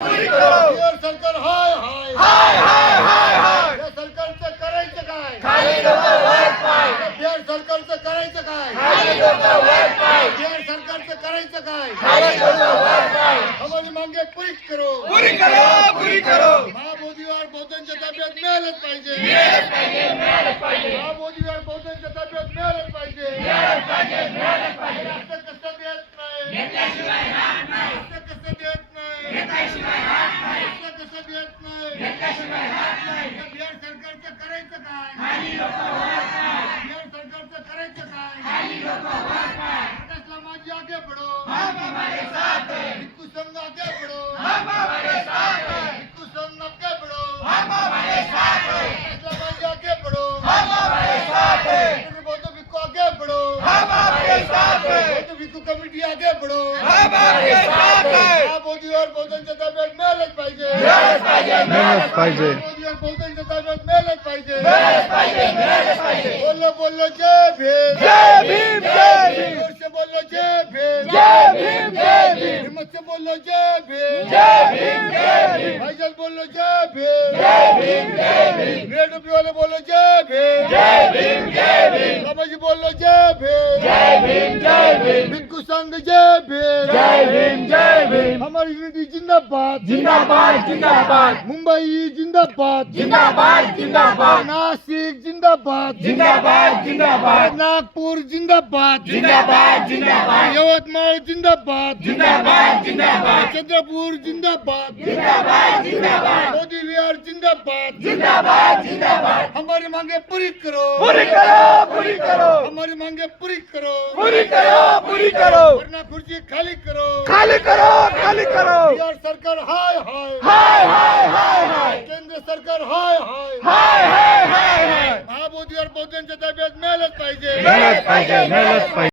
बिहार सरकार हाय हाय हाय हाय हाय हाय या सरकारचं करायचं काय? खाली डोकं वर पाय बिहार सरकारचं करायचं काय? खाली डोकं वर पाय बिहार सरकारचं करायचं काय? खाली डोकं वर पाय हमारी मांगे पूरी करो पूरी करो पूरी करो महाबोधीवार बहुजनच्या ताब्यात मिळालंच पाहिजे मिळालंच पाहिजे महाबोधीवार बहुजनच्या ताब्यात मिळालंच पाहिजे मिळालंच पाहिजे असं कसं देत नाही घेतल्याशिवाय राहत नाही असं कसं देत नाही घेतल्याशिवाय राहत नाही असं कसं देत नाही घेतल्याशिवाय राहत नाही या बिहार सरकारचं करायचं काय? खाली डोकं वर पाय बिहार सरकारचं करायचं काय? खाली डोकं वर पाय प्रकाशला माझी आगे बढ़ो हम हमारे साथ हैं भिक्खू संघ आगे बढ़ो हम हमारे साथ हैं भिक्खू संघ आगे बढ़ो हम हमारे साथ हैं प्रकाशला माझी आगे बढ़ो हम हमारे साथ हैं बौद्ध भिक्खू आगे बढ़ो हम हमारे साथ हैं बौद्ध भिक्खू कमिटी आगे बढ़ो हम हमारे साथ हैं महाबोधीवार बहुजनच्या ताब्यात मिळालंच पाहिजे मिळालंच पाहिजे महाबोधीवार बहुजनच्या ताब्यात मिळालंच पाहिजे मिळालंच पाहिजे बोलो बोलो जय भीम जय भीम जय भीम जोर से बोलो जय भीम जय भीम जय भीम हिम्मत से बोलो जय भीम जय भीम जय भीम भाईजान बोलो जय भीम जय भीम जय भीम रेड टोपी वाले बोलो जय भीम जय भीम जय भीम बाबाजी बोलो जय भीम जय भीम जय भीम भिक्खू संघ जय भीम जय भीम जय भीम हमारी यूनिटी जिंदाबाद जिंदाबाद जिंदाबाद मुंबई जिंदाबाद जिंदाबाद जिंदाबाद नाशिक जिंदाबाद जिंदाबाद जिंदाबाद नागपूर जिंदाबाद जिंदाबाद जिंदाबाद यवतमाळ जिंदाबाद जिंदाबाद जिंदाबाद चंद्रपूर जिंदाबाद जिंदाबाद जिंदाबाद मोदी विहार जिंदाबाद जिंदाबाद जिंदाबाद हमारी मांगे पूरी करो पूरी करो पूरी करो हमारी मांगे पूरी करो पूरी करो पूरी करो वरना खुर्ची खाली करो खाली करो खाली करो बिहार सरकार हाय हाय हाय हाय हाय हाय केंद्र सरकार हाय हाय हाय हाय हाय हाय महाबोधीवार बहुजनच्या ताब्यात मिळालंच पाहिजे मिळालंच पाहिजे